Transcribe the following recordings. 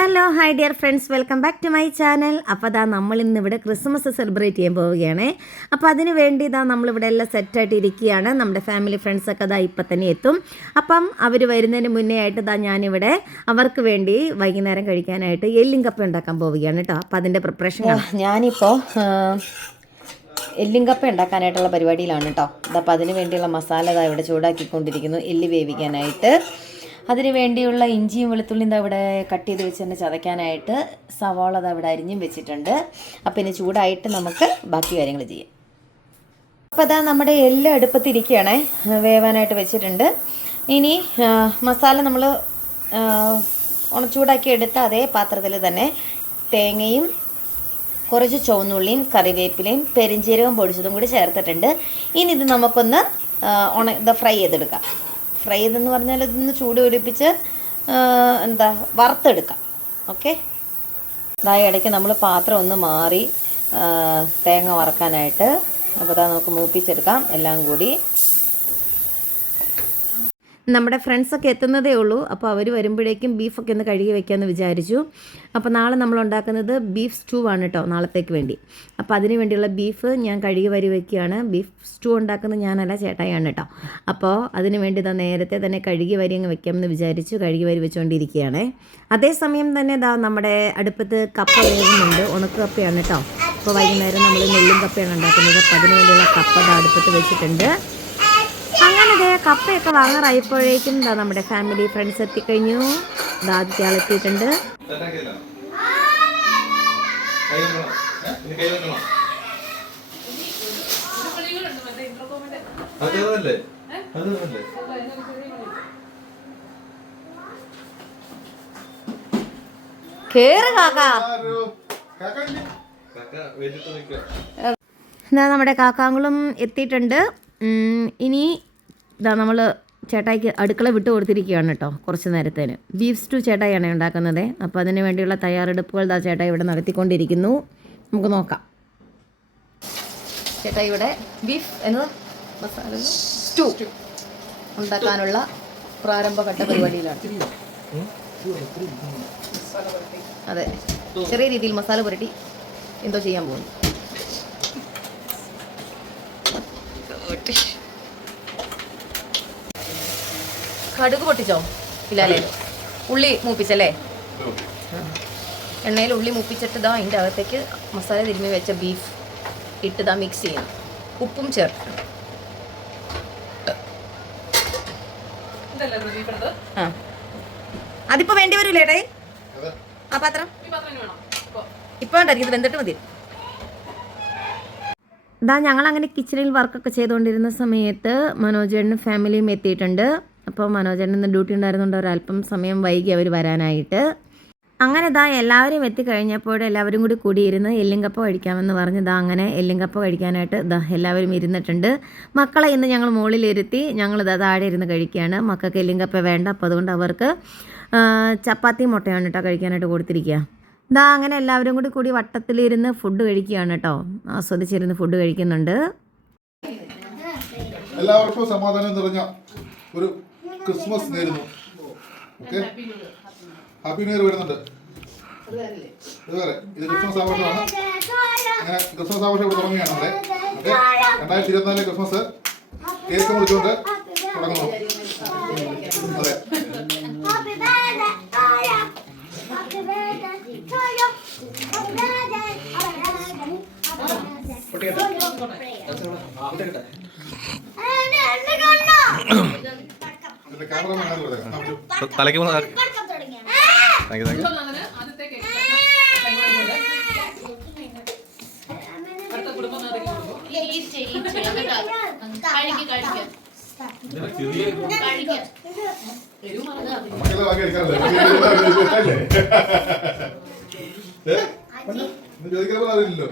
Hello hi dear friends, welcome back to my channel. അപ്പോൾ അതാ നമ്മളിന്നിവിടെ Christmas celebrate ചെയ്യാൻ പോവുകയാണ്. അപ്പോൾ അതിന് വേണ്ടി ഇതാ നമ്മളിവിടെ എല്ലാം സെറ്റായിട്ട് ഇരിക്കുകയാണ്. നമ്മുടെ ഫാമിലി ഫ്രണ്ട്സൊക്കെ ഇതാ ഇപ്പം തന്നെ എത്തും. അപ്പം അവർ വരുന്നതിന് മുന്നേ ആയിട്ട് ഇതാ ഞാനിവിടെ അവർക്ക് വേണ്ടി വൈകുന്നേരം കഴിക്കാനായിട്ട് എല്ലും കപ്പ ഉണ്ടാക്കാൻ പോവുകയാണ് കേട്ടോ. അപ്പോൾ അതിൻ്റെ പ്രിപ്പറേഷൻ ഞാനിപ്പോൾ എല്ലും കപ്പ ഉണ്ടാക്കാനായിട്ടുള്ള പരിപാടിയിലാണ് കേട്ടോ. അപ്പോൾ അതിന് വേണ്ടിയുള്ള മസാല ഇതാ ഇവിടെ ചൂടാക്കിക്കൊണ്ടിരിക്കുന്നു, എല്ല് വേവിക്കാനായിട്ട്. അതിന് വേണ്ടിയുള്ള ഇഞ്ചിയും വെളുത്തുള്ളിയും ഇതാ ഇവിടെ കട്ട് ചെയ്ത് വെച്ച് തന്നെ ചതയ്ക്കാനായിട്ട് സവാള ഇതാ ഇവിടെ അരിഞ്ഞും വെച്ചിട്ടുണ്ട്. അപ്പോൾ ഇനി ചൂടായിട്ട് നമുക്ക് ബാക്കി കാര്യങ്ങൾ ചെയ്യാം. അപ്പോൾ അതാ നമ്മുടെ എല്ലാം അടുപ്പത്തിരിക്കുകയാണേ, വേവാനായിട്ട് വെച്ചിട്ടുണ്ട്. ഇനി മസാല നമ്മൾ ചൂടാക്കി എടുത്ത അതേ പാത്രത്തിൽ തന്നെ തേങ്ങയും കുറച്ച് ചുവന്നുള്ളിയും കറിവേപ്പിലയും പെരിഞ്ചീരകവും പൊടിച്ചതും കൂടി ചേർത്തിട്ടുണ്ട്. ഇനി ഇത് നമുക്കൊന്ന് ഫ്രൈ ചെയ്തെടുക്കാം. ഫ്രൈ ചെയ്തെന്ന് പറഞ്ഞാൽ ഇതൊന്ന് ചൂട് പിടിപ്പിച്ച് വറുത്തെടുക്കാം. ഓക്കെ, ഇതായി ഇടയ്ക്ക് നമ്മൾ പാത്രം ഒന്ന് മാറി തേങ്ങ വറക്കാനായിട്ട്. അപ്പോൾ അതാ നമുക്ക് മൂപ്പിച്ചെടുക്കാം എല്ലാം കൂടി. നമ്മുടെ ഫ്രണ്ട്സൊക്കെ എത്തുന്നതേ ഉള്ളൂ. അപ്പോൾ അവർ വരുമ്പോഴേക്കും ബീഫൊക്കെ ഒന്ന് കഴുകി വെക്കാമെന്ന് വിചാരിച്ചു. അപ്പോൾ നാളെ നമ്മൾ ഉണ്ടാക്കുന്നത് ബീഫ് സ്റ്റൂ ആണ് കേട്ടോ, നാളത്തേക്ക് വേണ്ടി. അപ്പോൾ അതിന് വേണ്ടിയുള്ള ബീഫ് ഞാൻ കഴുകി വരി വയ്ക്കുകയാണ്. ബീഫ് സ്റ്റൂ ഉണ്ടാക്കുന്നത് ഞാനല്ല, ചേട്ടായാണ് കേട്ടോ. അപ്പോൾ അതിന് വേണ്ടി ഇതാ നേരത്തെ തന്നെ കഴുകി വരി അങ്ങ് വെക്കാമെന്ന് വിചാരിച്ചു. കഴുകി വരി വെച്ചുകൊണ്ടിരിക്കുകയാണ്. അതേസമയം തന്നെ ഇതാ നമ്മുടെ അടുപ്പത്ത് കപ്പ വേകുന്നുണ്ട്. ഉണക്ക കപ്പയാണ് കേട്ടോ. അപ്പോൾ വൈകുന്നേരം നമ്മൾ നെല്ലും കപ്പയാണ് ഉണ്ടാക്കുന്നത്. അപ്പോൾ അതിന് വേണ്ടിയുള്ള കപ്പ അടുപ്പത്ത് വെച്ചിട്ടുണ്ട്. അങ്ങനെ കപ്പയൊക്കെ വാങ്ങാറായപ്പോഴേക്കും ഇതാ നമ്മുടെ ഫാമിലി ഫ്രണ്ട്സ് എത്തിക്കഴിഞ്ഞു. ആദ്യത്തെ ആളെത്തിയിട്ടുണ്ട്. കേറ് കാക്ക. നമ്മുടെ കാക്കാങ്ങളും എത്തിയിട്ടുണ്ട്. ഇനി ഇതാ നമ്മൾ ചേട്ടായിക്ക് അടുക്കള വിട്ട് കൊടുത്തിരിക്കുകയാണ് കേട്ടോ കുറച്ച് നേരത്തേന്. ബീഫ് സ്റ്റൂ ചേട്ടായിയാണ് ഉണ്ടാക്കുന്നത്. അപ്പോൾ അതിന് വേണ്ടിയുള്ള തയ്യാറെടുപ്പുകൾ ഇതാ ചേട്ടായി ഇവിടെ നടത്തിക്കൊണ്ടിരിക്കുന്നു. നമുക്ക് നോക്കാം. ചേട്ടായി ഇവിടെ ബീഫ് എന്നത് മസാല സ്റ്റൂ ഉണ്ടാക്കാനുള്ള പ്രാരംഭഘട്ട പരിപാടിയിലാണ്. അതെ, ചെറിയ രീതിയിൽ മസാല പുരട്ടി എന്തോ ചെയ്യാൻ പോകുന്നു. കടുക് പൊട്ടിച്ചോ? ഇല്ലല്ലേ, ഉള്ളി മൂപ്പിച്ചല്ലേ? എണ്ണയിൽ ഉള്ളി മൂപ്പിച്ചിട്ട് ഇതാ അതിൻ്റെ അകത്തേക്ക് മസാല തിരുമ്മി വെച്ച ബീഫ് ഇട്ട് മിക്സ് ചെയ്യണം. ഉപ്പും ചേർത്ത് അതിപ്പോൾ വേണ്ടി വരൂലേ ഏട്ടായി? ആ പാത്രം ഇപ്പോൾ വേണ്ടായിരിക്കും, ഇത് വെന്തിട്ട് മതി. ഇതാ ഞങ്ങളങ്ങനെ കിച്ചണിൽ വർക്കൊക്കെ ചെയ്തുകൊണ്ടിരുന്ന സമയത്ത് മനോജേട്ടനും ഫാമിലിയും എത്തിയിട്ടുണ്ട്. അപ്പോൾ മനോജേട്ടന് ഡ്യൂട്ടി ഉണ്ടായിരുന്നുകൊണ്ട് ഒരല്പം സമയം വൈകി അവർ വരാനായിട്ട്. അങ്ങനെ ഇതാ എല്ലാവരും എത്തിക്കഴിഞ്ഞപ്പോൾ എല്ലാവരും കൂടി കൂടിയിരുന്ന് എല്ലും കപ്പ കഴിക്കാമെന്ന് പറഞ്ഞ് ഇതാ അങ്ങനെ എല്ലും കപ്പ കഴിക്കാനായിട്ട് ഇതാ എല്ലാവരും ഇരുന്നിട്ടുണ്ട്. മക്കളെ ഇന്ന് ഞങ്ങൾ മുകളിലിരുത്തി ഞങ്ങളിതാ താഴെ ഇരുന്ന് കഴിക്കുകയാണ്. മക്കൾക്ക് എല്ലും കപ്പ വേണ്ട, അപ്പോൾ അതുകൊണ്ട് അവർക്ക് ചപ്പാത്തി മുട്ടയാണ് കേട്ടോ കഴിക്കാനായിട്ട് കൊടുത്തിരിക്കുക. ഇതാ അങ്ങനെ എല്ലാവരും കൂടി വട്ടത്തിലിരുന്ന് ഫുഡ് കഴിക്കുകയാണ് കേട്ടോ. ആസ്വദിച്ചിരുന്ന് ഫുഡ് കഴിക്കുന്നുണ്ട്. എല്ലാവർക്കും സമാധാനം നിറഞ്ഞ ഒരു ക്രിസ്മസ് നേരുന്നു. ഓക്കെ, ഹാപ്പി ന്യൂ ഇയർ വരുന്നുണ്ട്. ഇത് ക്രിസ്മസ് ആഘോഷമാണ്. അങ്ങനെ ക്രിസ്മസ് ആഘോഷം ഇവിടെ തുടങ്ങുകയാണ്. അവിടെ ഓക്കെ, 2024 ക്രിസ്മസ് കേക്ക് മുറിച്ചുകൊണ്ട് തുടങ്ങുന്നു. അതെ, തലയ്ക്ക് ചോദിക്കാൻ അറിയില്ലല്ലോ.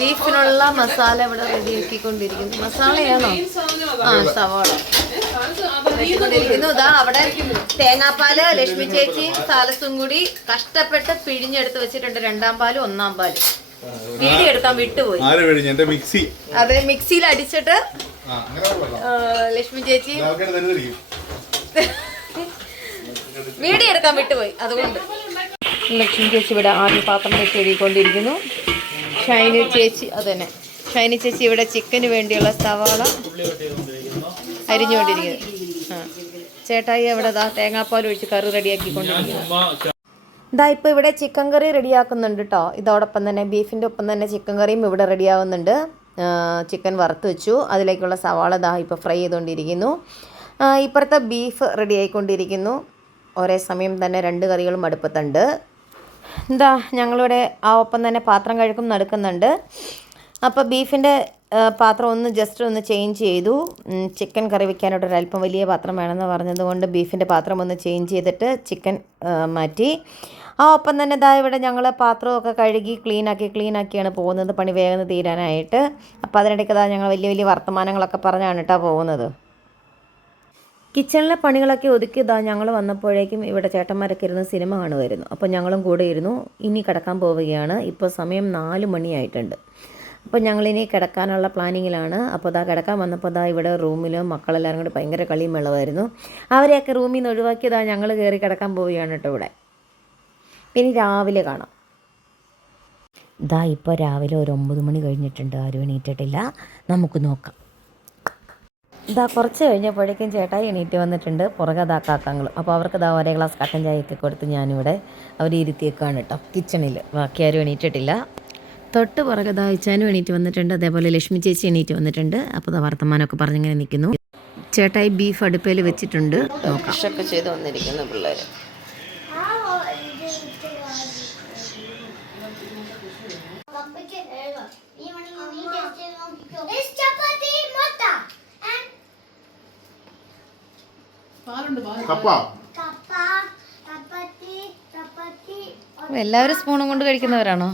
ബീഫിനുള്ള മസാല ഇവിടെ റെഡിയാക്കിക്കൊണ്ടിരിക്കുന്നു. മസാലയാണോ? ആ, സവാള ഇതാ അവിടെ തേങ്ങാപ്പാല് ലക്ഷ്മി ചേച്ചി സാലസും കൂടി കഷ്ടപ്പെട്ട് പിഴിഞ്ഞെടുത്ത് വെച്ചിട്ടുണ്ട്. 2ാം പാലും 1ാം പാലും വീഡിയോ എടുക്കാൻ വിട്ടുപോയി. അതെ, മിക്സിയിൽ അടിച്ചിട്ട് ലക്ഷ്മി ചേച്ചി വീഡിയോ എടുക്കാൻ വിട്ടുപോയി. അതുകൊണ്ട് ലക്ഷ്മി ചേച്ചി ഇവിടെ ആദ്യ പാത്രം വെച്ച് എഴുതിക്കൊണ്ടിരിക്കുന്നു. ഷൈനി ചേച്ചി അതന്നെ ഷൈനി ചേച്ചി ഇവിടെ ചിക്കന് വേണ്ടിയുള്ള സവാള അരിഞ്ഞുകൊണ്ടിരിക്കുന്നു. ആ, ചേട്ടായി അവിടെ തേങ്ങാപ്പാൽ ഒഴിച്ച് കറി റെഡിയാക്കിക്കൊണ്ടിരിക്കുന്നു. ഇതാ ഇപ്പോൾ ഇവിടെ ചിക്കൻ കറി റെഡിയാക്കുന്നുണ്ട് കേട്ടോ. ഇതോടൊപ്പം തന്നെ ബീഫിൻ്റെ ഒപ്പം തന്നെ ചിക്കൻ കറിയും ഇവിടെ റെഡിയാവുന്നുണ്ട്. ചിക്കൻ വറുത്ത് വെച്ചു. അതിലേക്കുള്ള സവാള ഇപ്പോൾ ഫ്രൈ ചെയ്തുകൊണ്ടിരിക്കുന്നു. ഇപ്പുറത്തെ ബീഫ് റെഡി ആയിക്കൊണ്ടിരിക്കുന്നു. ഒരേ സമയം തന്നെ 2 കറികളും അടുപ്പത്തുണ്ട്. ഞങ്ങളിവിടെ ഒപ്പം തന്നെ പാത്രം കഴുകും നടക്കുന്നുണ്ട്. അപ്പോൾ ബീഫിൻ്റെ പാത്രം ഒന്ന് ചേഞ്ച് ചെയ്തു. ചിക്കൻ കറി വയ്ക്കാനായിട്ട് ഒരല്പം വലിയ പാത്രം വേണമെന്ന് പറഞ്ഞതുകൊണ്ട് ബീഫിൻ്റെ പാത്രം ഒന്ന് ചേഞ്ച് ചെയ്തിട്ട് ചിക്കൻ മാറ്റി. ഒപ്പം തന്നെ ഇവിടെ ഞങ്ങൾ പാത്രമൊക്കെ കഴുകി ക്ലീനാക്കിയാണ് പോകുന്നത്, പണി വേഗം തീരാനായിട്ട്. അപ്പോൾ അതിനിടയ്ക്ക് ഞങ്ങൾ വലിയ വലിയ വർത്തമാനങ്ങളൊക്കെ പറഞ്ഞാണ് കേട്ടോ പോകുന്നത്. കിച്ചണിലെ പണികളൊക്കെ ഒതുക്കി ഞങ്ങൾ വന്നപ്പോഴേക്കും ഇവിടെ ചേട്ടന്മാരൊക്കെ ഇരുന്ന് സിനിമ കാണുമായിരുന്നു. അപ്പോൾ ഞങ്ങളും കൂടെ ഇരുന്നു. ഇനി കിടക്കാൻ പോവുകയാണ്. ഇപ്പോൾ സമയം 4 മണിയായിട്ടുണ്ട്. അപ്പോൾ ഞങ്ങളിനി കിടക്കാനുള്ള പ്ലാനിങ്ങിലാണ്. അപ്പോൾ കിടക്കാൻ വന്നപ്പോൾ ഇവിടെ റൂമിൽ മക്കളെല്ലാവരും കൂടി ഭയങ്കര കളിയും വെള്ളമായിരുന്നു. അവരെയൊക്കെ റൂമിൽ നിന്ന് ഒഴിവാക്കി ഞങ്ങൾ കയറി കിടക്കാൻ പോവുകയാണ് കേട്ടോ ഇവിടെ. ഇനി രാവിലെ കാണാം. ഇപ്പോൾ രാവിലെ ഒരു 9 മണി കഴിഞ്ഞിട്ടുണ്ട്. ആരും എണീറ്റിട്ടില്ല. നമുക്ക് നോക്കാം. കുറച്ച് കഴിഞ്ഞപ്പോഴേക്കും ചേട്ടായി എണീറ്റ് വന്നിട്ടുണ്ട്. പുറകെ കാക്കങ്ങളും. അപ്പോൾ അവർക്ക് ഒരേ ഗ്ലാസ് കട്ടൻ ചായയൊക്കെ കൊടുത്ത് ഞാനിവിടെ അവരെ ഇരുത്തിയേക്കാണ് കേട്ടോ കിച്ചണിൽ. ബാക്കി ആരും എണീറ്റിട്ടില്ല. തൊട്ട് പുറകെ ഇച്ചാനും എണീറ്റ് വന്നിട്ടുണ്ട്. അതേപോലെ ലക്ഷ്മി ചേച്ചി എണീറ്റ് വന്നിട്ടുണ്ട്. അപ്പോൾ വർത്തമാനമൊക്കെ പറഞ്ഞിങ്ങനെ നിൽക്കുന്നു. ചേട്ടായി ബീഫ് അടുപ്പയിൽ വെച്ചിട്ടുണ്ട്. കൃഷിയൊക്കെ ചെയ്ത് വന്നിരിക്കുന്നു പിള്ളേർ. എല്ലാവരും സ്പൂണും കൊണ്ട് കഴിക്കുന്നവരാണോ?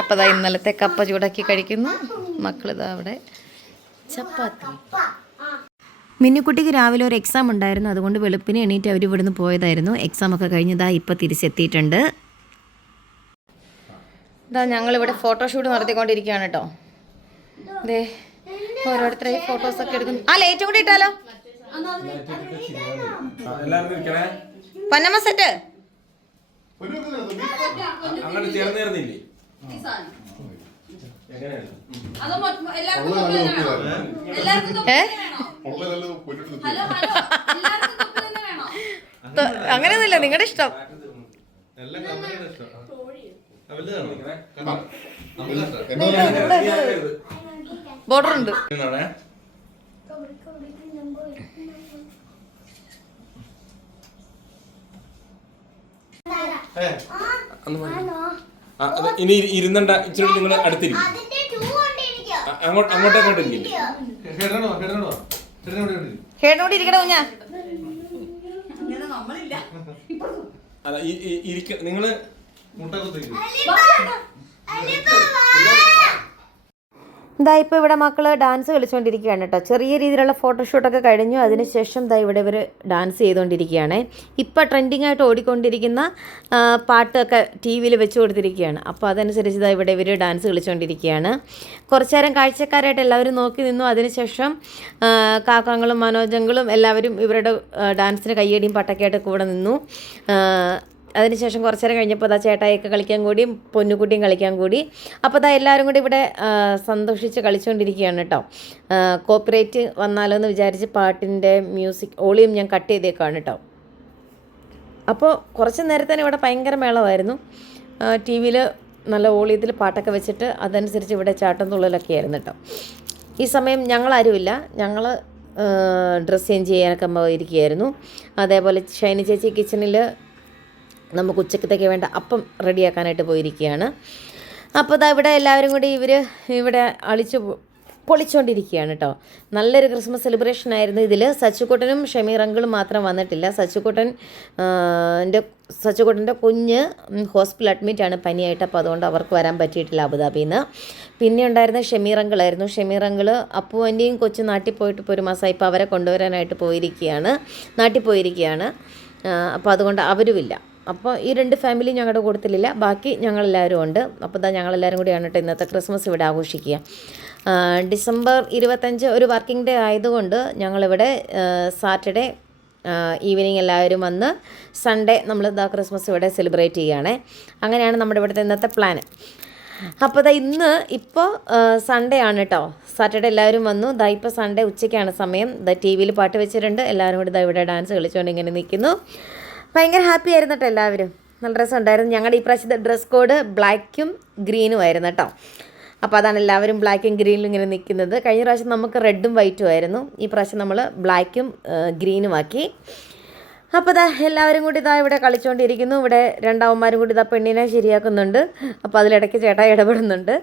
അപ്പോൾ ഇന്നലത്തെ കപ്പ ചൂടാക്കി കഴിക്കുന്നു മക്കളിതാ അവിടെ. ചപ്പാത്തി. മിന്നുക്കുട്ടിക്ക് രാവിലെ ഒരു എക്സാം ഉണ്ടായിരുന്നു. അതുകൊണ്ട് വെളുപ്പിന് എണീറ്റ് അവർ ഇവിടുന്ന് പോയതായിരുന്നു. എക്സാമൊക്കെ കഴിഞ്ഞതാ ഇപ്പോൾ തിരിച്ചെത്തിയിട്ടുണ്ട്. ഞങ്ങളിവിടെ ഫോട്ടോഷൂട്ട് നടത്തിക്കൊണ്ടിരിക്കുകയാണ് കേട്ടോ. അതെ, ഓരോരുത്തരായി ഫോട്ടോസൊക്കെ എടുക്കുന്നു. ലൈറ്റ് കൂടി ഇട്ടാലോ? പന്നമ്മ സെറ്റ് അങ്ങനെയൊന്നുമില്ല, നിങ്ങളുടെ ഇഷ്ടം. ബോർഡർ ഉണ്ട്. ഇനി ഇരുന്നണ്ട, ഇച്ചിരി നിങ്ങൾ അടുത്തിരിക്കും. അങ്ങോട്ടേക്കോട്ട് ഹേടനോട് ഇരിക്കണോ ഞാൻ? അല്ല, നിങ്ങള് ഇപ്പോൾ ഇവിടെ മക്കൾ ഡാൻസ് കളിച്ചുകൊണ്ടിരിക്കുകയാണ് കേട്ടോ. ചെറിയ രീതിയിലുള്ള ഫോട്ടോഷൂട്ടൊക്കെ കഴിഞ്ഞു. അതിനുശേഷം ഇവിടെ ഇവർ ഡാൻസ് ചെയ്തുകൊണ്ടിരിക്കുകയാണ്. ഇപ്പോൾ ട്രെൻഡിങ് ആയിട്ട് ഓടിക്കൊണ്ടിരിക്കുന്ന പാട്ടൊക്കെ TV വെച്ച് കൊടുത്തിരിക്കുകയാണ്. അപ്പോൾ അതനുസരിച്ച് ഇവിടെ ഇവർ ഡാൻസ് കളിച്ചുകൊണ്ടിരിക്കുകയാണ്. കുറച്ചു നേരം കാഴ്ചക്കാരായിട്ട് എല്ലാവരും നോക്കി നിന്നു. അതിനുശേഷം കാക്കങ്ങളും മനോജങ്ങളും എല്ലാവരും ഇവരുടെ ഡാൻസിന് കയ്യടിയും പട്ടൊക്കെയായിട്ട് കൂടെ നിന്നു. അതിനുശേഷം കുറച്ച് നേരം കഴിഞ്ഞപ്പോൾ ചേട്ടായിയൊക്കെ കളിക്കാൻ കൂടി, പൊന്നുകുട്ടിയും കളിക്കാൻ കൂടി. അപ്പോൾ എല്ലാവരും കൂടി ഇവിടെ സന്തോഷിച്ച് കളിച്ചുകൊണ്ടിരിക്കുകയാണ് കേട്ടോ. കോപ്പിറൈറ്റ് വന്നാലോ എന്ന് വിചാരിച്ച് പാട്ടിൻ്റെ മ്യൂസിക് വോളിയം ഞാൻ കട്ട് ചെയ്തേക്കാണ് കേട്ടോ. അപ്പോൾ കുറച്ച് നേരത്തേന് ഇവിടെ ഭയങ്കര മേളമായിരുന്നു. TV നല്ല വോളിയത്തിൽ പാട്ടൊക്കെ വെച്ചിട്ട് അതനുസരിച്ച് ഇവിടെ ചാട്ടം തുള്ളലൊക്കെ ആയിരുന്നു കേട്ടോ. ഈ സമയം ഞങ്ങളാരുമില്ല, ഞങ്ങൾ ഡ്രസ്സ് ചേഞ്ച് ചെയ്യാനൊക്കെ ഇരിക്കുകയായിരുന്നു. അതേപോലെ ഷൈനി ചേച്ചി കിച്ചണിൽ നമുക്ക് ഉച്ചക്കത്തേക്ക് വേണ്ട അപ്പം റെഡിയാക്കാനായിട്ട് പോയിരിക്കുകയാണ്. അപ്പോൾ ഇവിടെ എല്ലാവരും കൂടി ഇവിടെ പൊളിച്ചുകൊണ്ടിരിക്കുകയാണ് കേട്ടോ. നല്ലൊരു ക്രിസ്മസ് സെലിബ്രേഷൻ ആയിരുന്നു ഇതിൽ. സച്ചുക്കുട്ടനും ഷമീർ അങ്കിളും മാത്രം വന്നിട്ടില്ല. സച്ചുക്കുട്ടൻ്റെ കുഞ്ഞ് ഹോസ്പിറ്റൽ അഡ്മിറ്റാണ് പനിയായിട്ട്, അപ്പോൾ അതുകൊണ്ട് അവർക്ക് വരാൻ പറ്റിയിട്ടില്ല അബുദാബിയിൽ നിന്ന്. പിന്നെ ഉണ്ടായിരുന്ന ഷമീർ അങ്കിളായിരുന്നു. ഷമീർ അങ്കിൾ അപ്പു ആൻ്റെയും കൊച്ചു നാട്ടിൽ പോയിട്ട് ഇപ്പോൾ ഒരു മാസമായി, ഇപ്പോൾ അവരെ കൊണ്ടുവരാനായിട്ട് നാട്ടിൽ പോയിരിക്കുകയാണ്. അപ്പോൾ അതുകൊണ്ട് അവരുമില്ല. അപ്പോൾ ഈ 2 ഫാമിലി ഞങ്ങളുടെ കൂട്ടത്തിലില്ല, ബാക്കി ഞങ്ങളെല്ലാവരും ഉണ്ട്. അപ്പോൾ ഞങ്ങളെല്ലാവരും കൂടിയാണ് കേട്ടോ ഇന്നത്തെ ക്രിസ്മസ് ഇവിടെ ആഘോഷിക്കുക. ഡിസംബർ 25 ഒരു വർക്കിംഗ് ഡേ ആയതുകൊണ്ട് ഞങ്ങളിവിടെ സാറ്റർഡേ ഈവനിങ് എല്ലാവരും വന്ന് സൺഡേ നമ്മൾ ക്രിസ്മസ് ഇവിടെ സെലിബ്രേറ്റ് ചെയ്യുകയാണേ. അങ്ങനെയാണ് നമ്മുടെ ഇവിടുത്തെ ഇന്നത്തെ പ്ലാൻ. അപ്പോൾ ഇപ്പോൾ സൺഡേ ആണ് കേട്ടോ. സാറ്റർഡേ എല്ലാവരും വന്നു. ഇപ്പോൾ സൺഡേ ഉച്ചയ്ക്കാണ് സമയം. ടി വിയിൽ പാട്ട് വെച്ചിട്ടുണ്ട്. എല്ലാവരും കൂടി ഇവിടെ ഡാൻസ് കളിച്ചുകൊണ്ട് ഇങ്ങനെ നിൽക്കുന്നു. ഭയങ്കര ഹാപ്പി ആയിരുന്നു കേട്ടോ എല്ലാവരും. നല്ല രസമുണ്ടായിരുന്നു. ഞങ്ങളുടെ ഈ പ്രാവശ്യത്തെ ഡ്രസ് കോഡ് ബ്ലാക്കും ഗ്രീനും ആയിരുന്നു കേട്ടോ. അപ്പോൾ അതാണ് എല്ലാവരും ബ്ലാക്കും ഗ്രീനിലും ഇങ്ങനെ നിൽക്കുന്നത്. കഴിഞ്ഞ പ്രാവശ്യം നമുക്ക് റെഡും വൈറ്റും ആയിരുന്നു. ഈ പ്രാവശ്യം നമ്മൾ ബ്ലാക്കും ഗ്രീനും ആക്കി. അപ്പോൾ എല്ലാവരും കൂടി ഇവിടെ കളിച്ചുകൊണ്ടിരിക്കുന്നു. ഇവിടെ 2 അവന്മാരും കൂടി പെണ്ണിനെ ശരിയാക്കുന്നുണ്ട്. അപ്പോൾ അതിലിടയ്ക്ക് ചേട്ടാ ഇടപെടുന്നുണ്ട്.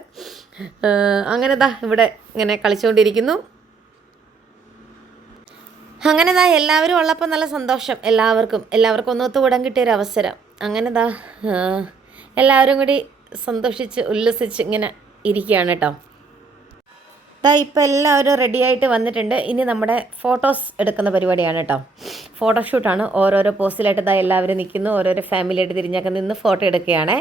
അങ്ങനെ ഇവിടെ ഇങ്ങനെ കളിച്ചുകൊണ്ടിരിക്കുന്നു. അങ്ങനെ എല്ലാവരും ഉള്ളപ്പോൾ നല്ല സന്തോഷം. എല്ലാവർക്കും ഒന്ന് ഒത്തുകൂടാൻ കിട്ടിയൊരു അവസരം. അങ്ങനെ എല്ലാവരും കൂടി സന്തോഷിച്ച് ഉല്ലസിച്ച് ഇങ്ങനെ ഇരിക്കുകയാണ് കേട്ടോ. ഇപ്പോൾ എല്ലാവരും റെഡിയായിട്ട് വന്നിട്ടുണ്ട്. ഇനി നമ്മുടെ ഫോട്ടോസ് എടുക്കുന്ന പരിപാടിയാണ് കേട്ടോ. ഫോട്ടോഷൂട്ടാണ്. ഓരോരോ പോസ്റ്റിലായിട്ട് എല്ലാവരും നിൽക്കുന്നു. ഓരോരോ ഫാമിലിയായിട്ട് തിരിഞ്ഞൊക്കെ നിന്ന് ഫോട്ടോ എടുക്കുകയാണേ.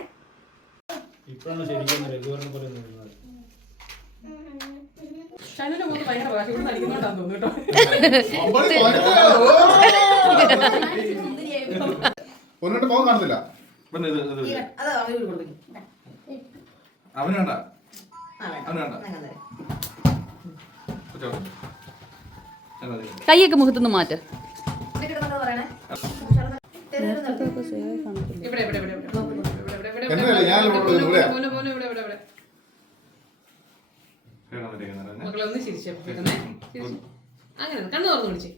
പൊന്നിട്ട് പോകാൻ കാണത്തില്ല. അവന് വേണ്ട. കൈയൊക്കെ മുഖത്തുനിന്ന് മാറ്റ്. മക്കളൊന്ന് ചിരിച്ചേ. അങ്ങനെ കണ്ണു തുറന്നു പിടിച്ചേ.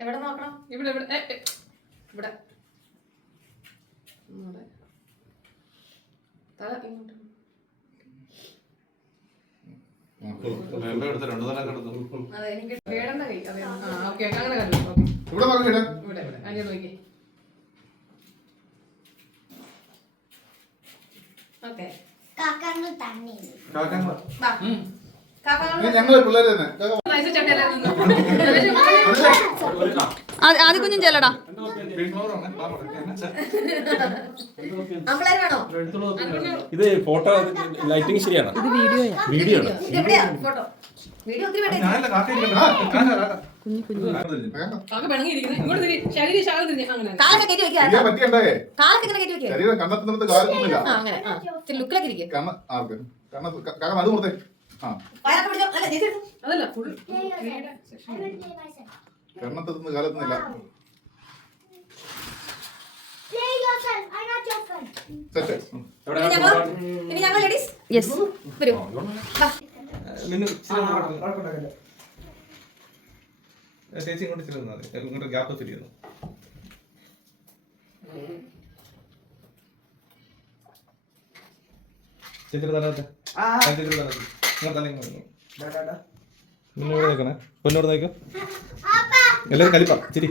എവിടെ നോക്കണം? ഇവിടെ ഇവിടെ ഇവിടെ തല ഇങ്ങോട്ട്. അതെ എനിക്ക് കേടണ്ട കൈ. അതെ ഓക്കെ അങ്ങനെ കണ്ടു. ഇവിടെ ഇവിടെ ഇവിടെ അങ്ങനെ നോക്കി. ഓക്കെ ഞങ്ങള് പിള്ളേര് തന്നെ. ആദ്യ കുഞ്ഞും ചെല്ലടാ. ഇത് ഫോട്ടോ ലൈറ്റിംഗ് ശരിയാണ്. ഇത് വീഡിയോ ആണ്. കുഞ്ഞു ശരീരം കണ്ടെത്തുന്നിടത്ത് കാലൊന്നുമില്ല. അത് കൊടുത്തേ. അതല്ല കണ്ണത്തെത്തുന്ന കാലത്തുന്നില്ല. ചേച്ചി ഇങ്ങോട്ട് ചെല്ലുന്നത് ഇങ്ങോട്ട് ഗ്യാപ്പ് തിരിയുന്നു. ചേച്ചി മുന്നോട്ട് നിൽക്കണേ. പൊന്നോട് നോക്കോ. എല്ലാവരും കലിപ്പ ചിരി.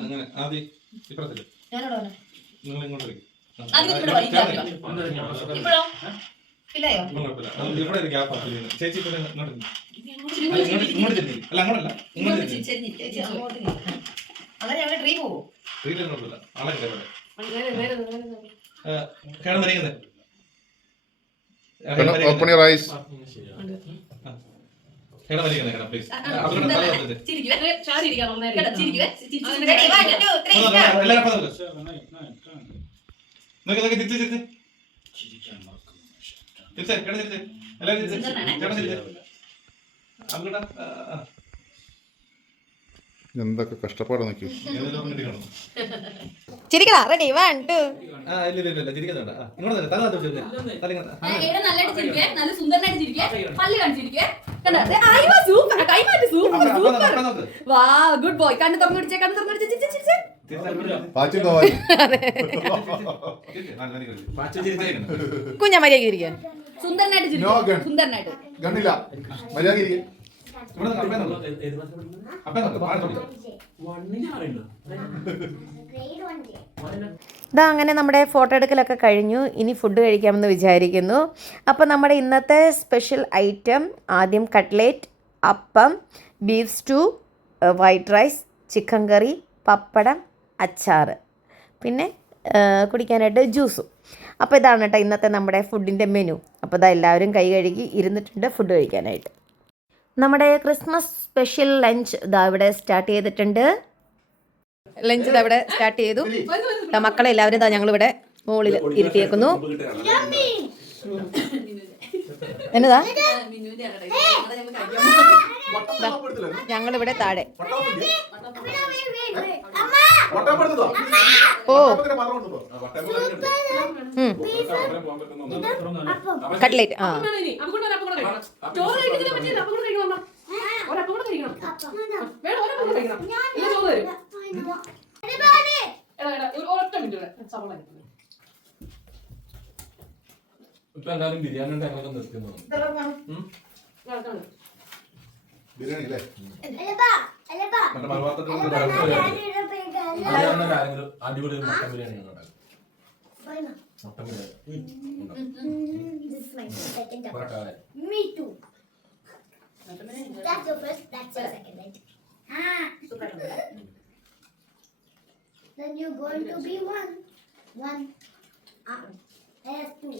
അങ്ങനെ ആദ്യം ഇപ്പുറത്തില്ല. നിങ്ങൾ ഇങ്ങോട്ട് ഇവിടെ ഒരു ഗ്യാപ്പ് ചേച്ചി ഇങ്ങോട്ട് അല്ല അങ്ങോട്ടല്ല ട്രീയിലൊന്നുമില്ല. ആളെ കിടന്നിരിക്കുന്നത് ഓപ്പൺ യുവർ ഐസ്. കിടന്നിരിക്കുന്നത് പ്ലീസ്. നോക്കി നോക്കി തിരിച്ച് തിരിച്ച് തിരിച്ച് കിടന്ന് തിരിച്ച് എല്ലാവരും തിരിച്ച് കിടന്ന് തിരിച്ച് അങ്ങോട്ടാ. എന്തൊക്കെ കഷ്ടപ്പാട് നോക്കി. ചിരിക്കടാ. റെഡി 1 2. നല്ലതായിട്ട് ചിരിക്കേ, നല്ല സുന്ദരനായിട്ട് ചിരിക്കേ, പല്ല് കാണിച്ചിരിക്കേ. കണ്ടോ? ഐ വാസ് സൂപ്പർ, കൈ മാറ്റി സൂപ്പർ സൂപ്പർ. വാ ഗുഡ് ബോയ്. കണ്ണ് തുറന്നു പിടിച്ചേ, കണ്ണ് തുറന്നു പിടിച്ചേ. ചിരിച്ചേ. കുഞ്ഞാ മര്യാദ ഇരിക്കാൻ. സുന്ദരനായിട്ട് ചിരിക്കും. സുന്ദരനായിട്ട്. ഗണ്ണില്ല. മര്യാദ ഇരിക്ക്. ഇതാ അങ്ങനെ നമ്മുടെ ഫോട്ടോ എടുക്കലൊക്കെ കഴിഞ്ഞു. ഇനി ഫുഡ് കഴിക്കാമെന്ന് വിചാരിക്കുന്നു. അപ്പോൾ നമ്മുടെ ഇന്നത്തെ സ്പെഷ്യൽ ഐറ്റം ആദ്യം cutlet, appam, beef stew, white rice, chicken curry, papadam, അച്ചാർ, പിന്നെ കുടിക്കാനായിട്ട് ജ്യൂസും. അപ്പോൾ ഇതാണ് കേട്ടോ ഇന്നത്തെ നമ്മുടെ ഫുഡിൻ്റെ മെനു. അപ്പോൾ ഇതാ എല്ലാവരും കൈ കഴുകി ഇരുന്നിട്ടുണ്ട് ഫുഡ് കഴിക്കാനായിട്ട്. നമ്മുടെ ക്രിസ്മസ് സ്പെഷ്യൽ ലഞ്ച് ഇതാ ഇവിടെ സ്റ്റാർട്ട് ചെയ്തിട്ടുണ്ട്. ലഞ്ച് ഇതാ ഇവിടെ സ്റ്റാർട്ട് ചെയ്തു. മക്കളെ എല്ലാവരും ഇതാ ഞങ്ങളിവിടെ മുകളിൽ ഇരുത്തിയേക്കുന്നു. എന്നതാ ഞങ്ങളിവിടെ താഴെ. ഓ കട്ട്ലേറ്റ്. ആ ഇപ്പൊ എല്ലാരും ബിരിയാണി ഉണ്ടാക്കാനൊക്കെ നിർത്തുന്നു. ബിരിയാണി അല്ലേ? അടിപൊളി മട്ടൻ ബിരിയാണി ഉണ്ടാക്കും. Mutton biryani Me too. That's your first, that's your second, right? Then you're going to be one. There's two.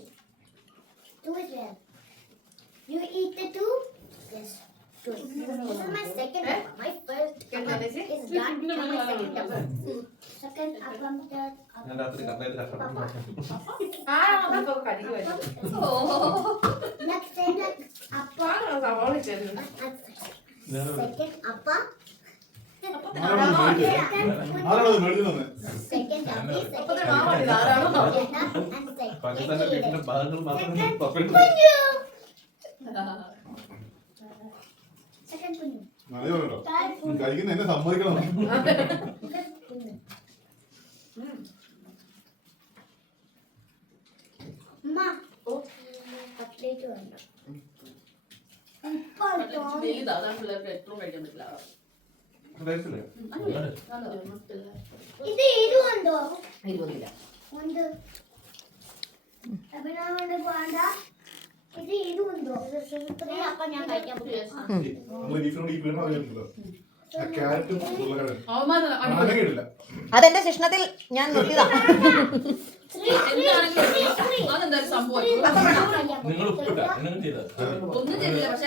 Two is there. You eat the two? Yes. Two. This is my second one. My first is done. Now my second one. Second appam, third appam. Next time, like appam. Second appam. കഴിക്കുന്ന എന്നെ സമ്മതിക്കണം. ഇത് ഇതുണ്ടോ? ഉണ്ട്. അഭിനവന്റെ Panda ഇത് ഇതുണ്ടോ? അപ്പൊ ഞാൻ കഴിക്കാൻ അതെന്റെ ശിക്ഷണത്തിൽ ഞാൻ നിർത്തിയതാ. അതെന്തായാലും സംഭവം നിങ്ങൾ ഉപ്പിട്ട നിങ്ങൾ ചെയ്തത് ഒന്നും ചെയ്തില്ല. പക്ഷെ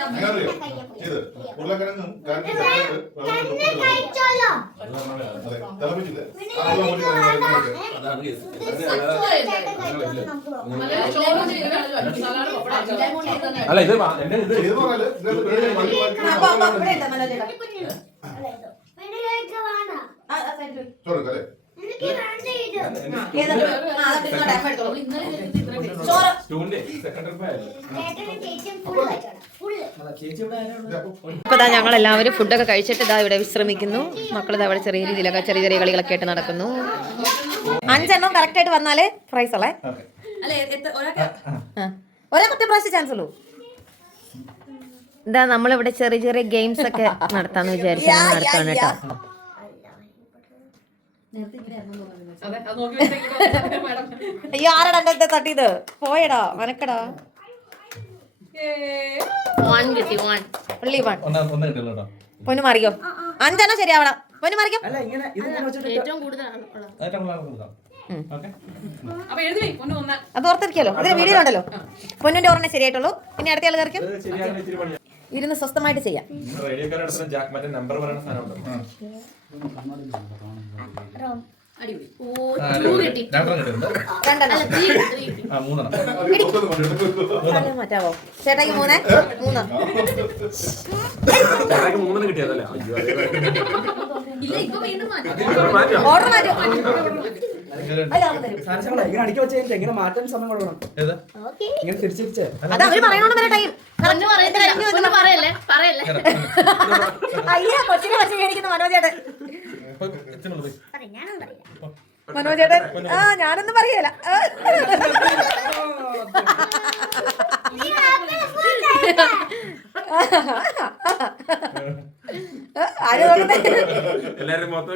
ഉരുളക്കിഴങ്ങും കഴിച്ചോളൂ. അതാണ് കേസ്. അല്ല ഇത് എന്റെ ഇത് ചോറല്ലേ? ഇപ്പോൾ ഞങ്ങൾ എല്ലാവരും ഫുഡൊക്കെ കഴിച്ചിട്ട് ഇതാ ഇവിടെ വിശ്രമിക്കുന്നു. മക്കളിതാ അവിടെ ചെറിയ രീതിയിലൊക്കെ ചെറിയ ചെറിയ കളികളൊക്കെ ആയിട്ട് നടക്കുന്നു. 5 എണ്ണം കറക്റ്റ് ആയിട്ട് വന്നാലേ പ്രൈസ് ഉള്ളേ. ഒറ്റ പ്രാവശ്യം ചാൻസ് ഉള്ളൂ. ഇതാ നമ്മളിവിടെ ചെറിയ ചെറിയ ഗെയിംസ് ഒക്കെ നടത്താന്ന് വിചാരിച്ചു നടത്താണ് കേട്ടോ. അയ്യോ ആരടാ എന്റെ തട്ടിയത്? പോയടാ മനക്കടാ. 1 കിട്ടി. 1 പൊന്നു മാറിക്കോ. 5 എണ്ണം ശരിയാവണം. പൊന്നു മാറിക്കോ. അത് ഓർത്തിരിക്കല്ലോ. അതിന് വീഡിയോ ഉണ്ടല്ലോ. പൊന്നിന്റെ ഓർമ്മ ശരിയായിട്ടുള്ളൂ. പിന്നെ അടുത്ത ആൾ കയറിക്കും. ഇരുന്ന് സ്വസ്ഥമായിട്ട് ചെയ്യാം. മാറ്റാവോ ചേട്ടാക്ക്? 3 കിട്ടിയതല്ലേ? ഇല്ല ഇപ്പൊ വീണ്ടും മാറ്റി ഓർഡർ മാറ്റും. ഇങ്ങനെ അടിക്കി വെച്ചാൽ എങ്ങനെ മാറ്റാൻ സമയം കൊടുക്കണം Okay. ഇങ്ങനെ തിരിച്ചിരിച്ചേ അത് അവര് പറയണോന്ന് വരെ ടൈം. ഒന്നും പറയല്ലേ പറയല്ലേ അയ്യാ കൊച്ചിനെ വെച്ച് മേടിക്കുന്ന മനോജേട്ടൻ. പറ, ഞാനൊന്നും പറയില്ല. മനോജേട്ടൻ ഞാനൊന്നും പറയല. ആര് നോക്കട്ടെ? എല്ലാരും മൊത്തം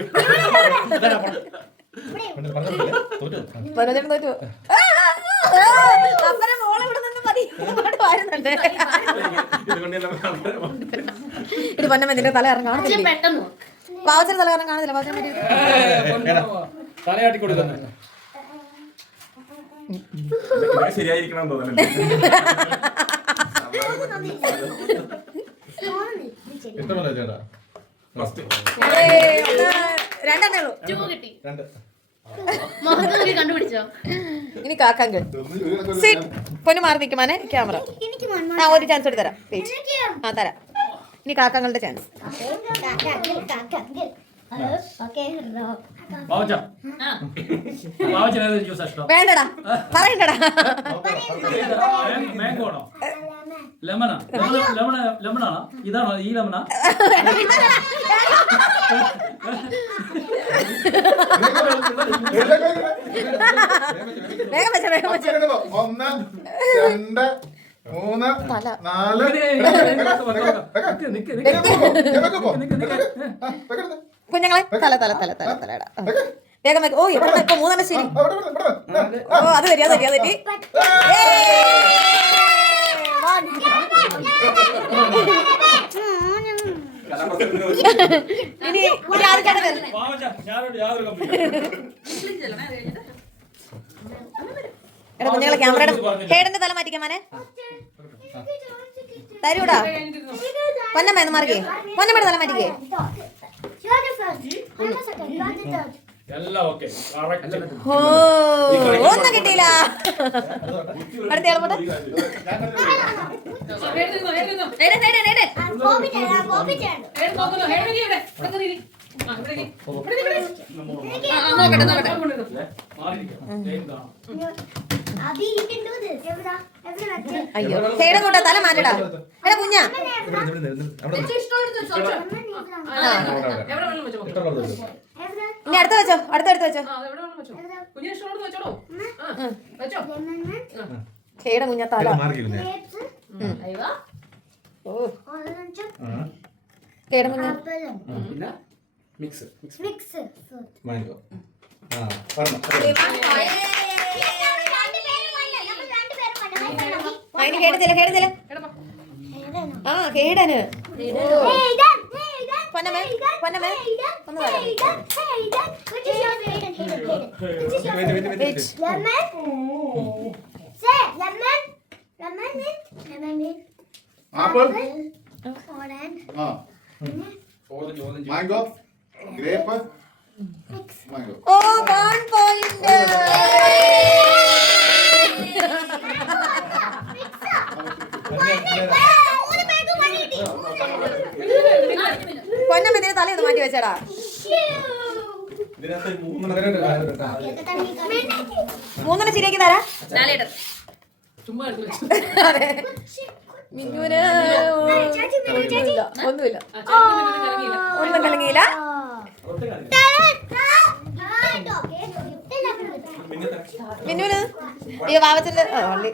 മനോജേട്ടൻ തോറ്റു. അപ്പനെ മോളെ ഇവിടെ നിന്ന് മതി വരുന്നുണ്ട്. ഇത് പൊന്നമ്മ തല ഇറങ്ങാൻ കാണത്തില്ല. പെട്ടെന്ന് പാവച്ചന് തല ഇറങ്ങാൻ കാണത്തില്ല. പാവച്ചൻ തലയാട്ടി കൊടുക്കുന്നത് ശരിയായിരിക്കണം തോന്നുന്നു. ചേട്ടാ ഫസ്റ്റ് രണ്ടെണ്ണേ ഉള്ളൂ. കിട്ടി രണ്ട് മുഖത്ത് കണ്ടുപിടിച്ചോ ഇനി കാക്കങ്കൾ സിറ്റ്. പൊന്നു മാറി നിൽക്കുമാനെ ക്യാമറ. എനിക്ക് മണ്ണ. ഒരു ചാൻസ് കൂടി തരാം. വെയിറ്റ്. തരാം. ഇനി കാക്കങ്ങളുടെ ചാൻസ്. Okay. വേണ്ടടാ പറയണ്ടടാ. മാംഗോ ആണോ ലെമണാ ലെമണാണോ ഇതാണോ ഈ ലെമണാ വേഗം വെച്ച വേഗം വെച്ച. 1 2 3 4 കുഞ്ഞുങ്ങളെ തല തല തല തല തലടാ. വേഗം വെക്ക. ഓ എവിടെ വെക്കോ? 3 ശരി. ഓ അത് തെറ്റി അത് തെറ്റി അത് തെറ്റി. ഇനി ആദ്യം ചേട്ടൻ എടാ കുഞ്ഞുങ്ങളെ ക്യാമറയുടെ ഹേഡന്റെ തല മാറ്റിക്കാൻ മാനെ തരൂടാ. പൊന്നമ്മ എന്ന് മാറിക്കേ. പൊന്നമ്മയുടെ തല മാറ്റിക്കേ. You're the first. I'm the second. You're the third. എല്ലാം ഓക്കെ ഓ ഒന്നും കിട്ടിയില്ല. അടുത്ത ആളെ Abhi, you can do this. Everyone. അയ്യോ ഹേഡ കൂട്ടാ തല മാറ്റടാ. എടാ കുഞ്ഞാ ഇനി അടുത്ത വെച്ചോ. അടുത്ത വെച്ചോ. ഹേഡ കുഞ്ഞാ തല. ഓ ഹേഡ കുഞ്ഞാ പിന്നെ മിക്സ് Mix it. മാംഗോ അതിന് കേടത്തില്ല കേടത്തില്ല. ആ കേടന് പൊന്നമ്മേ പൊന്നമ്മേ ഒന്ന് ആപ്പിൾ മാംഗോ ഗ്രേപ്പ് മാംഗോ. ഓ 1 പോയിന്റ്. പൊന്നമ്മ ഇതിന് തല ഇത് മാറ്റി വെച്ചടാ. ഇതിനകത്ത് 3 ശരിയാക്കി തരാ. ചുമ്മാ അതെ മിന്നുവിന് ഒന്നുമില്ല ഒന്നും കലങ്ങിയില്ല. മിന്നുവിന് ഈ വാവച്ചന്റെ വള്ളി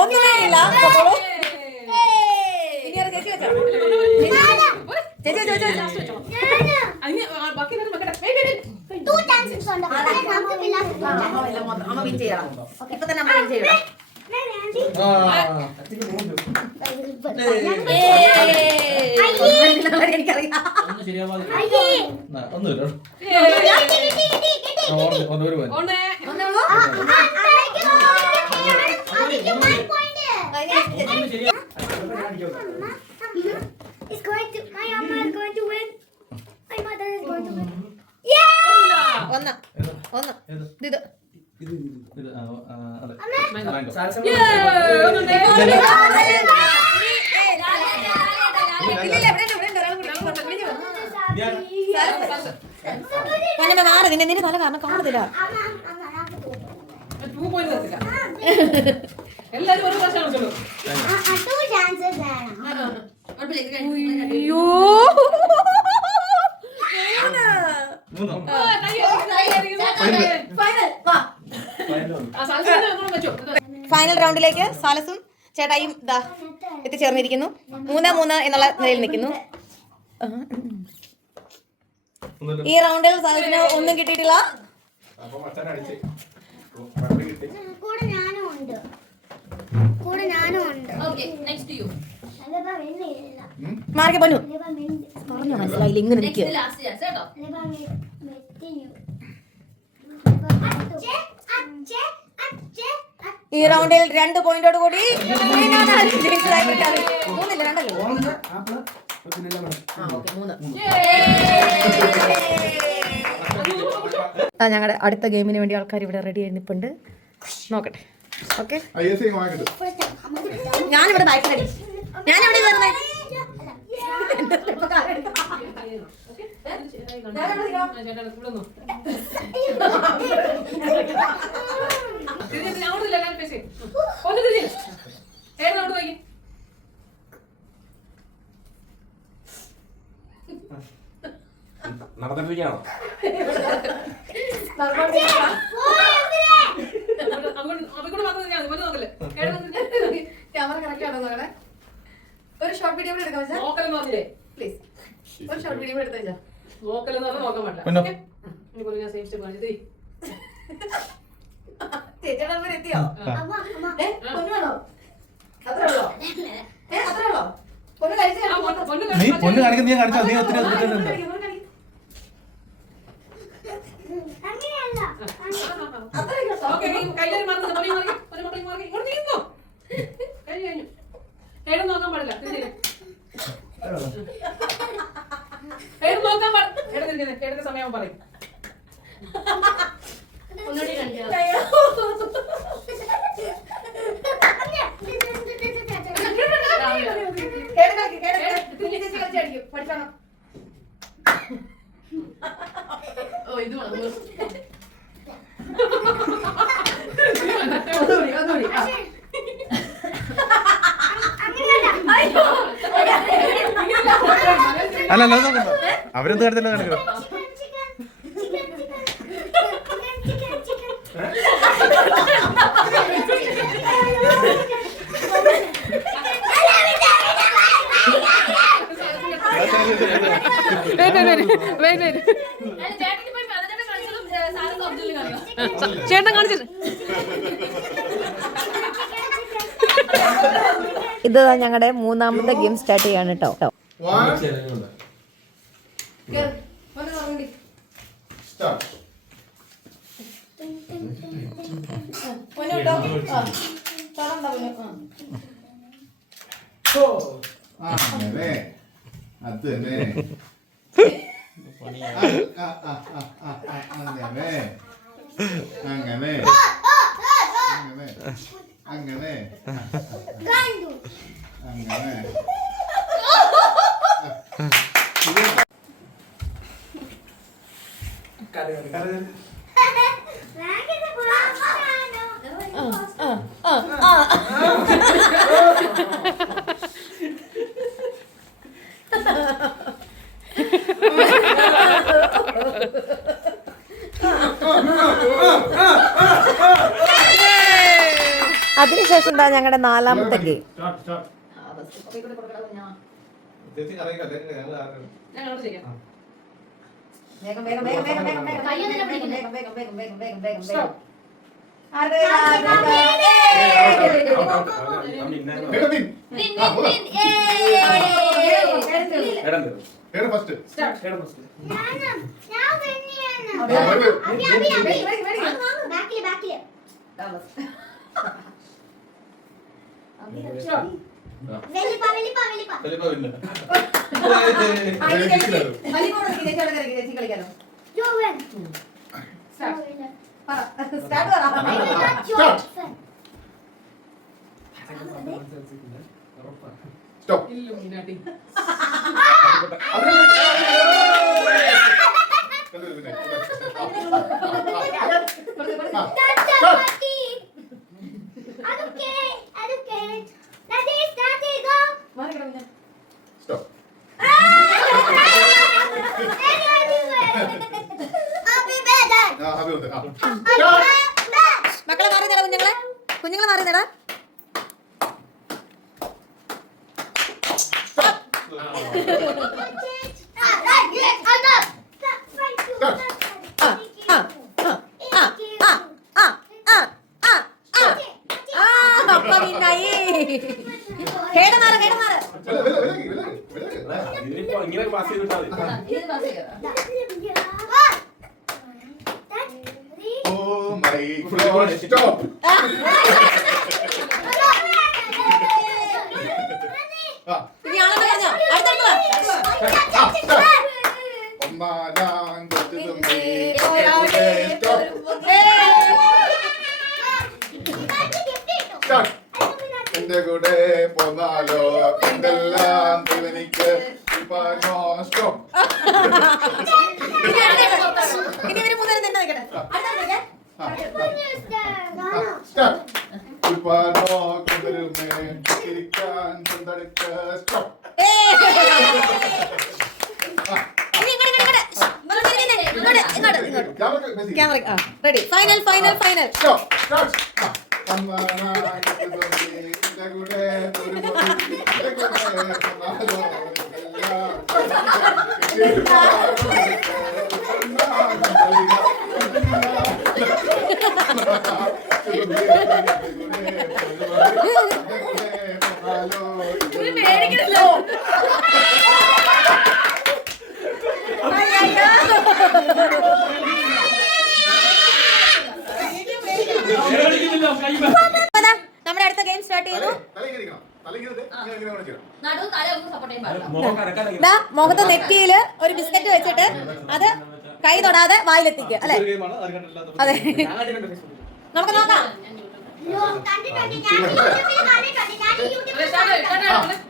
ഒന്നുമില്ല. ചേച്ചി വെച്ചോ ചേച്ചി വെച്ചോ ചേച്ചി വെച്ചോ. Two chances on the അമ്മ വിൻ ചെയ്യണം. ഇപ്പൊ തന്നെ അമ്മ വിൻ ചെയ്യണം. എനിക്കറിയാം. ഒന്നും ശരിയാവാതെ ഒന്നുമില്ല It's going to, my Amma is going to win. My mother is going to win. ഒന്ന് ഇത് ഇത് അതെ Amma. Mango Yeah! മാറി നിന്നെ നിന്റെ തല കാരണം കാണത്തില്ല. എല്ലാരും ഒരു പ്രാവശ്യം കളിച്ചോളൂ. Two chances വേണം. അയ്യോ ഫൈനൽ റൗണ്ടിലേക്ക് സാലസും ചേട്ടായും ഇതാ എത്തിച്ചേർന്നിരിക്കുന്നു. 3-3 എന്നുള്ള നിലയിൽ നിൽക്കുന്നു. ഈ റൗണ്ടിൽ സാലസിന് ഒന്നും കിട്ടിയിട്ടില്ല. അപ്പം അച്ഛനെ അടിച്ച് പണ്ട് കിട്ടി. കൂടെ ഞാനും ഉണ്ട്. കൂടെ ഞാനും ഉണ്ട്. Okay, next to you. അല്ലപ്പാ വെണ്ണില്ല. മാർക്കെ പൊന്നു അല്ലപ്പാ മെന്തി. പറഞ്ഞോ മനസ്സിലായില്ല ഇങ്ങനെ Next നിൽക്കുക. last chance കേട്ടോ. അല്ലപ്പാ മെത്തിഞ്ഞു. അച്ഛേ അച്ഛേ അച്ഛേ. ഈ റൗണ്ടിൽ 2 പോയിന്റോട് കൂടി ജയിച്ചതായി പ്രഖ്യാപിച്ചു. 3 ഇല്ല 2 അല്ലേ? ഓറഞ്ച് ആപ്പിള് പിന്നെ ലെമൺ. ഓക്കെ 3. ഞങ്ങളുടെ അടുത്ത ഗെയിമിന് വേണ്ടി ആൾക്കാർ ഇവിടെ റെഡി ആയി നിൽപ്പുണ്ട്. നോക്കട്ടെ. ഓക്കെ ISA വാങ്ങിട്ട് ഞാനിവിടെ ബാക്കിലടി. ഞാനിവിടെ കയറുന്നേ. നടന്നിരിക്കുകയാണോ? ക്യാമറ കറക്റ്റ് ആണോ നോക്കണേ? ഒരു ഷോർട്ട് വീഡിയോ കൂടെ എടുക്കാം നോക്കലെന്ന് പറഞ്ഞില്ലേ? പ്ലീസ് ഒരു ഷോർട്ട് വീഡിയോ കൂടെ എടുത്താ നോക്കലെന്ന് പറഞ്ഞാൽ നോക്കാൻ പറ്റില്ല. ഇനി പോലും ഞാൻ സേഫ് സ്റ്റെപ്പ് കാണിച്ചത് ചേച്ചിയുടെ നമ്പർ എത്തിയോ? പൊന്നാണോ? അത്രേ ഉള്ളോ? അത്രേ ഉള്ളോ? പൊന്ന് കഴിച്ചു നീ പൊന്ന് കാണിക്കുന്ന നീ കാണിച്ചാ നീ ഒത്തിരി കിട്ടുന്നുണ്ട്. അങ്ങനെയല്ല. കയ്യിലൊരു മറന്നത് പൊന്നി മാറി ഒരു മക്കളി മാറി ഇങ്ങോട്ട് നീങ്ങുന്നോ? കഴിഞ്ഞു ഏടും നോക്കാൻ പാടില്ല. ഏടും നോക്കാൻ പാടില്ല. ഏതൊക്കെ സമയം പറയും. ഒന്നുകൂടി കാണിക്കാം. പഠിച്ചാണോ? ഓ ഇത് വന്നു. അല്ല അവരെന്ത് കാണിച്ചല്ലോ കാണിക്കണം. ചേട്ടൻ കാണിച്ചിട്ട് ഇത് ഞങ്ങളുടെ 3ാമത്തെ ഗെയിം സ്റ്റാർട്ട് ചെയ്യാണ് കേട്ടോ. ചെലവുണ്ട്. അങ്ങനെ അത് തന്നെ അങ്ങനെ അങ്ങനെ അങ്ങനെ ഗാൻഡു. അങ്ങനെ വാങ്ങിയത് പോകാനോ? അതിനുശേഷം എന്താ ഞങ്ങളുടെ 4ാമത്തെ ഗെയിം. ഞങ്ങളോട് ചെയ്യാം. ഫസ്റ്റ് ഞാൻ വെണ്ണിയാണ്. ബാക്കില് വെളിപ്പ വെളിപ്പ വെളിപ്പ. You win. Start. I will not your friend. Stop. Illuminati. മാറി കിടന്നു ഞാൻ. സ്റ്റോപ്പ്. ഹാപ്പി ഉണ്ട്. മക്കളെ മാറി നേടാ, കുഞ്ഞുങ്ങളെ മാറി നേടാ. ഇതിനിപ്പോ ഇങ്ങനെ പാസ് ചെയ്തിട്ടാ മതി. ഇത് പാസ് ചെയ്യാം. Oh my God, stop. ഇനി ആളെ പറഞ്ഞോ, അടുത്തടുത്ത് വാ. ഒന്നാലാം കൊച്ചു തുമ്പി. Start. എന്റെ കൂടെ പോന്നാലോ എന്തെല്ലാം എനിക്ക് സ്റ്റോപ്പ്. ഇനി ഇവര് മൂന്നുപേരും തന്നെ നിൽക്കട്ടെ. അടുത്തടുത്ത് Start. ഉൽപ്പാദോ കൊണ്ടുവരുമേ ചിരിക്കാൻ സ്വന്തടുക്ക. Stop. Camera ready. Final final final. Stop. Start. ഒന്നാലാം കൊച്ചു തുമ്പി. എന്റെ കൂടെ ഒരു പേടിക്കണല്ലോ. പേടിക്കുന്നില്ല, കൈ നമ്മുടെ അടുത്ത ഗെയിം സ്റ്റാർട്ട് ചെയ്യുന്നു. നടുവ് തല ഒന്നും സപ്പോർട്ട് ചെയ്യാൻ പാടില്ല. മുഖം കരക്കാനെങ്കിൽ ദാ മുഖത്ത് നെറ്റിയില് ഒരു ബിസ്ക്കറ്റ് വെച്ചിട്ട് അത് കൈ തൊടാതെ വായിലെത്തിക്കുക അല്ലെ? അതെ, നമുക്ക് നോക്കാം.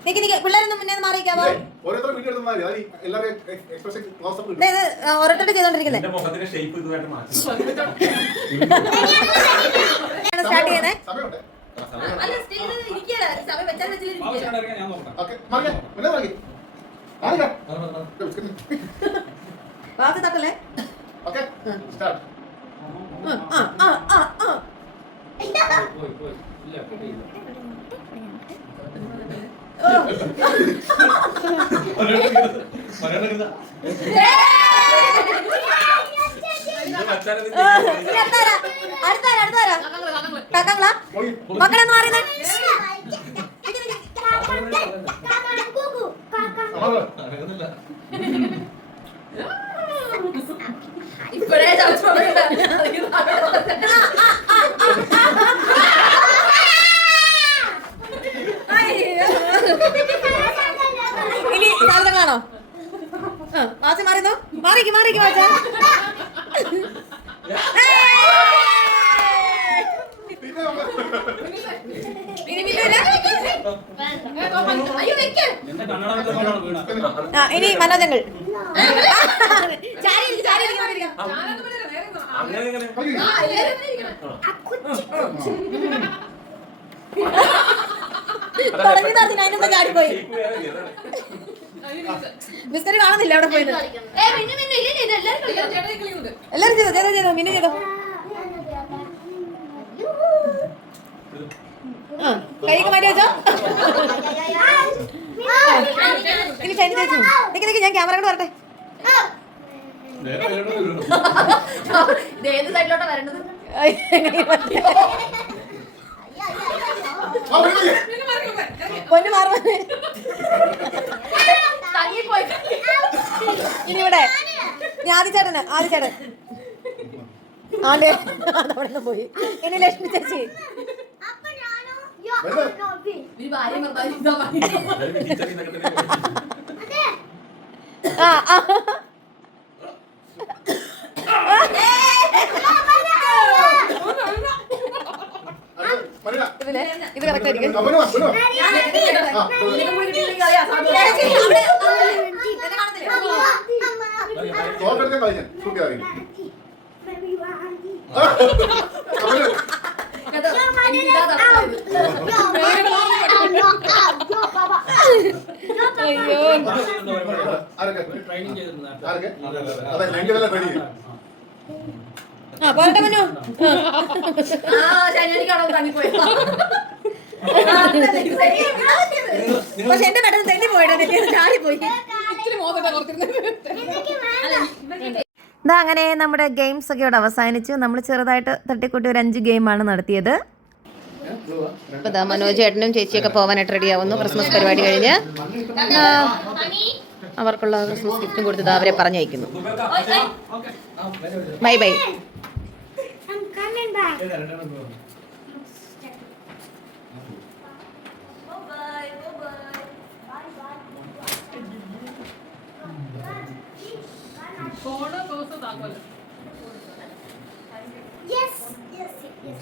നിക്ക് നിക്ക്, പിള്ളേരൊന്നും മുന്നേ മാറിയിക്കാവോ? ഓരോരുത്തർ ചെയ്തോണ്ടിരിക്കുന്നേ. എന്റെ മുഖത്തിന്റെ ഷേപ്പ് ഇതുമായിട്ട് മാറ്റി. സ്റ്റാർട്ട് ചെയ്യുന്നേ. അല്ല സ്റ്റേജിൽ ഇരിക്കല സമയം വെച്ചാൽ വെച്ചിരിക്കല. ഞാൻ നോക്കാം. വാക്ക് തട്ടല്ലേ? പോയി. ഇല്ല, കിട്ടിയില്ല. അടുത്താരാ കാക്കങ്ങളാ മക്കളെ മാറിയേ. ഇപ്പോഴേ ഇനി സാധനങ്ങളാണോ? വാച്ച മാറിയോ? മാറിക്ക് വാച്ച. അയ്യോ വെക്ക്. എന്റെ കണ്ണട വെക്കുന്നതാണ് വീണ. ഇനി മനോജങ്ങൾ. അങ്ങനെ എങ്ങനെ തുടങ്ങി അതിനുമ്പ് ചാടിപ്പോയി. ഷേപ്പ് വേറെ ഇല്ല. ബിസ്ക്കറ്റ് കാണുന്നില്ല അവിടെ പോയത്. എല്ലാരും ചെയ്തോ മിന്നു ചെയ്തോ. കൈക്ക് മാറ്റി വെച്ചോ. ഇനി ഷൈനി ചേച്ചി നിക്ക് ഞാൻ ക്യാമറ കൊണ്ട് വരട്ടെ. ഏത് സൈഡിലോട്ടാ വരേണ്ടത്? പൊന്നു മാറുവാ. തങ്ങിപ്പോയി. ഇനി ഇവിടെ ആദിച്ചേട്ടൻ ആണ്ട് അതവിടെ നിന്ന് പോയി. ഇനി ലക്ഷ്മി ചേച്ചി. ഈ ഭാര്യ ഭർത്താവ് ഇതാ പണി. ഇത് കറക്റ്റ് എടുത്തായിരിക്കും അപ്പനോ അപ്പനോ തോക്കെടുക്കാൻ കഴിഞ്ഞ സൂപ്പി അറിയും അയ്യോ ട്രെയിനിങ് ചെയ്തിട്ടുണ്ട് ആരൊക്കെ അതെ ഞങ്ങളെല്ലാം പേടിക്കും ആ പോരട്ടെ മനു പക്ഷെ എന്റെ നടന്ന് തെന്നി പോയിടാ ചാടി പോയി ഇച്ചിരി മോശം ഇതാ അങ്ങനെ നമ്മുടെ ഗെയിംസ് ഒക്കെ ഇവിടെ അവസാനിച്ചു. നമ്മൾ ചെറുതായിട്ട് തട്ടിക്കൂട്ടി ഒരു 5 ഗെയിമാണ് നടത്തിയത്. അപ്പോൾ ദാ മനോജ് ചേട്ടനും ചേച്ചിയൊക്കെ പോകാനായിട്ട് റെഡിയാവുന്നു. ക്രിസ്മസ് പരിപാടി കഴിഞ്ഞ് അവർക്കുള്ള ക്രിസ്മസ് ഗിഫ്റ്റും കൊടുത്തത് അവരെ പറഞ്ഞയക്കുന്നു. Bye bye. I'm coming back. Yes.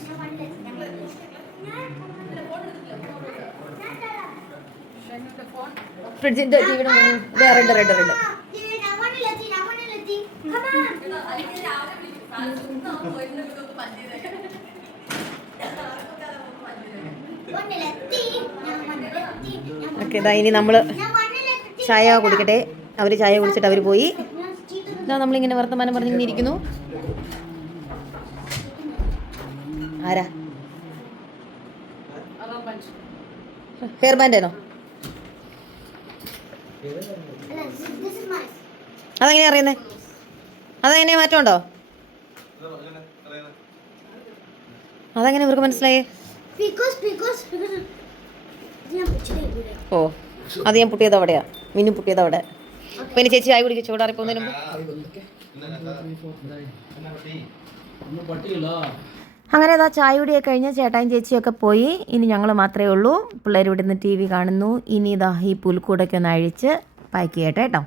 No one ഫ്രിഡ്ജിന്റെ ടിവിയുടെ റെഡ് റെഡ് റെഡ് ഓക്കെ. ഇതാ ഇനി നമ്മൾ ചായ കുടിക്കട്ടെ. അവർ ചായ കുടിച്ചിട്ട് അവർ പോയി. ഇതാ നമ്മളിങ്ങനെ വർത്തമാനം പറഞ്ഞിങ്ങനെ ഇരിക്കുന്നു. ആരാ ഹെയർ ബാൻഡേനോ? അതെങ്ങനെയാ അറിയുന്നേ? അതെങ്ങനെയാ മാറ്റമുണ്ടോ? അതെങ്ങനെ ഇവർക്ക് മനസ്സിലായേ? ഓ അത് ഞാൻ പുട്ടിയത് അവിടെയാ. മിന്നു പുട്ടിയത് അവിടെ. പിന്നെ ചേച്ചി ചായ കുടിക്കുക ചൂടാറി പോകുന്നതിന് മുമ്പ്. പട്ടിയില്ല. അങ്ങനെ അതാ ചായ കുടിയൊക്കെ കഴിഞ്ഞ് ചേട്ടായും ചേച്ചിയൊക്കെ പോയി. ഇനി ഞങ്ങൾ മാത്രമേ ഉള്ളൂ. പിള്ളേർ ഇവിടെ നിന്ന് TV കാണുന്നു. ഇനി ഇതാ ഈ പുൽക്കൂടൊക്കെ ഒന്ന് അഴിച്ച് പാക്ക് ചെയ്യട്ടെ കേട്ടോ.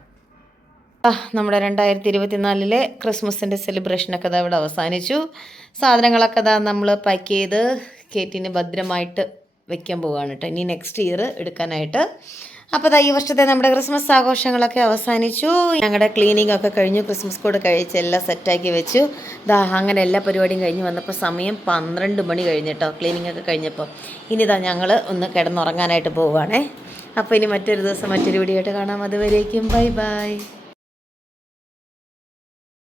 നമ്മുടെ 2024 ക്രിസ്മസിൻ്റെ സെലിബ്രേഷനൊക്കെ ഇതാ ഇവിടെ അവസാനിച്ചു. സാധനങ്ങളൊക്കെ ഇതാ നമ്മൾ പാക്ക് ചെയ്ത് കേറ്റിന് ഭദ്രമായിട്ട് വെക്കാൻ പോവുകയാണ് കേട്ടോ. ഇനി നെക്സ്റ്റ് ഇയർ എടുക്കാനായിട്ട്. അപ്പോൾ ഈ വർഷത്തെ നമ്മുടെ ക്രിസ്മസ് ആഘോഷങ്ങളൊക്കെ അവസാനിച്ചു. ഞങ്ങളുടെ ക്ലീനിങ് ഒക്കെ കഴിഞ്ഞു. ക്രിസ്മസ് കോഡ് കഴിച്ച് എല്ലാം സെറ്റാക്കി വെച്ചു. അങ്ങനെ എല്ലാ പരിപാടിയും കഴിഞ്ഞ് വന്നപ്പോൾ സമയം 12 മണി കഴിഞ്ഞിട്ടോ. ക്ലീനിങ് ഒക്കെ കഴിഞ്ഞപ്പോൾ ഇനി ഞങ്ങൾ ഒന്ന് കിടന്നുറങ്ങാനായിട്ട് പോവുകയാണേ. അപ്പോൾ ഇനി മറ്റൊരു ദിവസം മറ്റൊരു വീഡിയോ ആയിട്ട് കാണാം. അതുവരേക്കും ബൈ ബൈ.